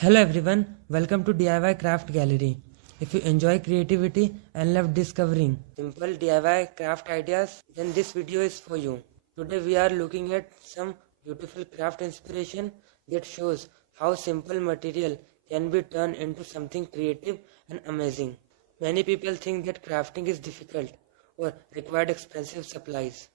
Hello everyone, welcome to DIY Craft Gallery. If you enjoy creativity and love discovering simple DIY craft ideas, then this video is for you. Today we are looking at some beautiful craft inspiration that shows how simple material can be turned into something creative and amazing. Many people think that crafting is difficult or required expensive supplies.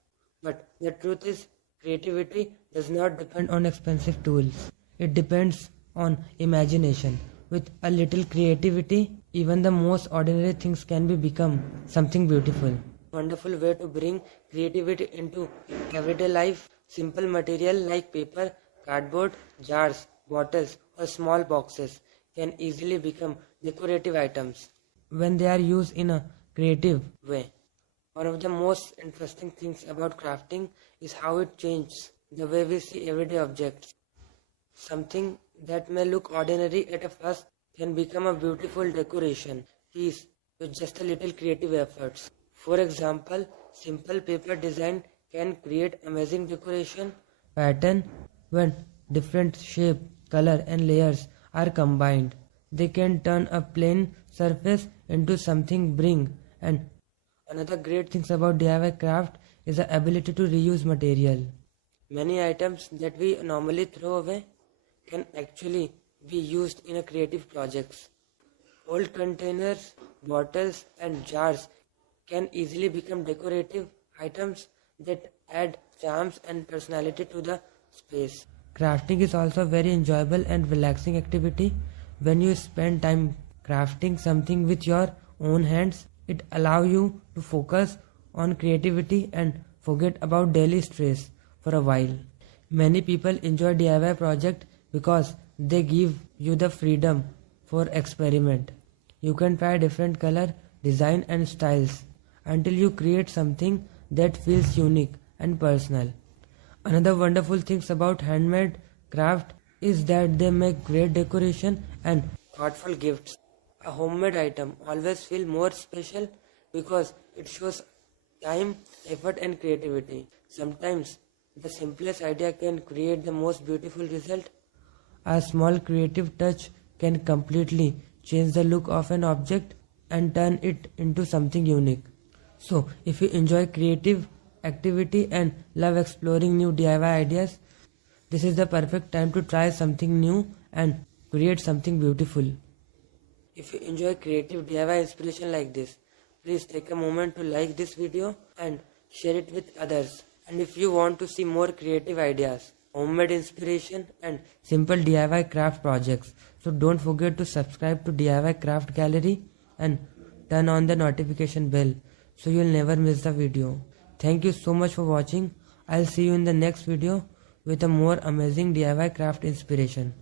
But the truth is, creativity does not depend on expensive tools. It depends on imagination. With a little creativity, even the most ordinary things can become something beautiful. Wonderful way to bring creativity into everyday life. Simple material like paper, cardboard, jars, bottles, or small boxes can easily become decorative items when they are used in a creative way. One of the most interesting things about crafting is how it changes the way we see everyday objects. Something that may look ordinary at a first can become a beautiful decoration piece with just a little creative efforts. For example, simple paper design can create amazing decoration pattern when different shape, color and layers are combined. They can turn a plain surface into something bring. And another great thing about DIY craft is the ability to reuse material. Many items that we normally throw away can actually be used in a creative projects. Old containers, bottles and jars can easily become decorative items that add charms and personality to the space. Crafting is also a very enjoyable and relaxing activity. When you spend time crafting something with your own hands, it allows you to focus on creativity and forget about daily stress for a while. Many people enjoy DIY projects because they give you the freedom for experiment. You can try different color, design and styles until you create something that feels unique and personal. Another wonderful things about handmade craft is that they make great decoration and thoughtful gifts. A homemade item always feels more special because it shows time, effort and creativity. Sometimes the simplest idea can create the most beautiful result. A small creative touch can completely change the look of an object and turn it into something unique. So, if you enjoy creative activity and love exploring new DIY ideas, this is the perfect time to try something new and create something beautiful. If you enjoy creative DIY inspiration like this, please take a moment to like this video and share it with others. And if you want to see more creative ideas, homemade inspiration and simple DIY craft projects, so don't forget to subscribe to DIY Craft Gallery and turn on the notification bell so you'll never miss the video. Thank you so much for watching. I'll see you in the next video with a more amazing DIY craft inspiration.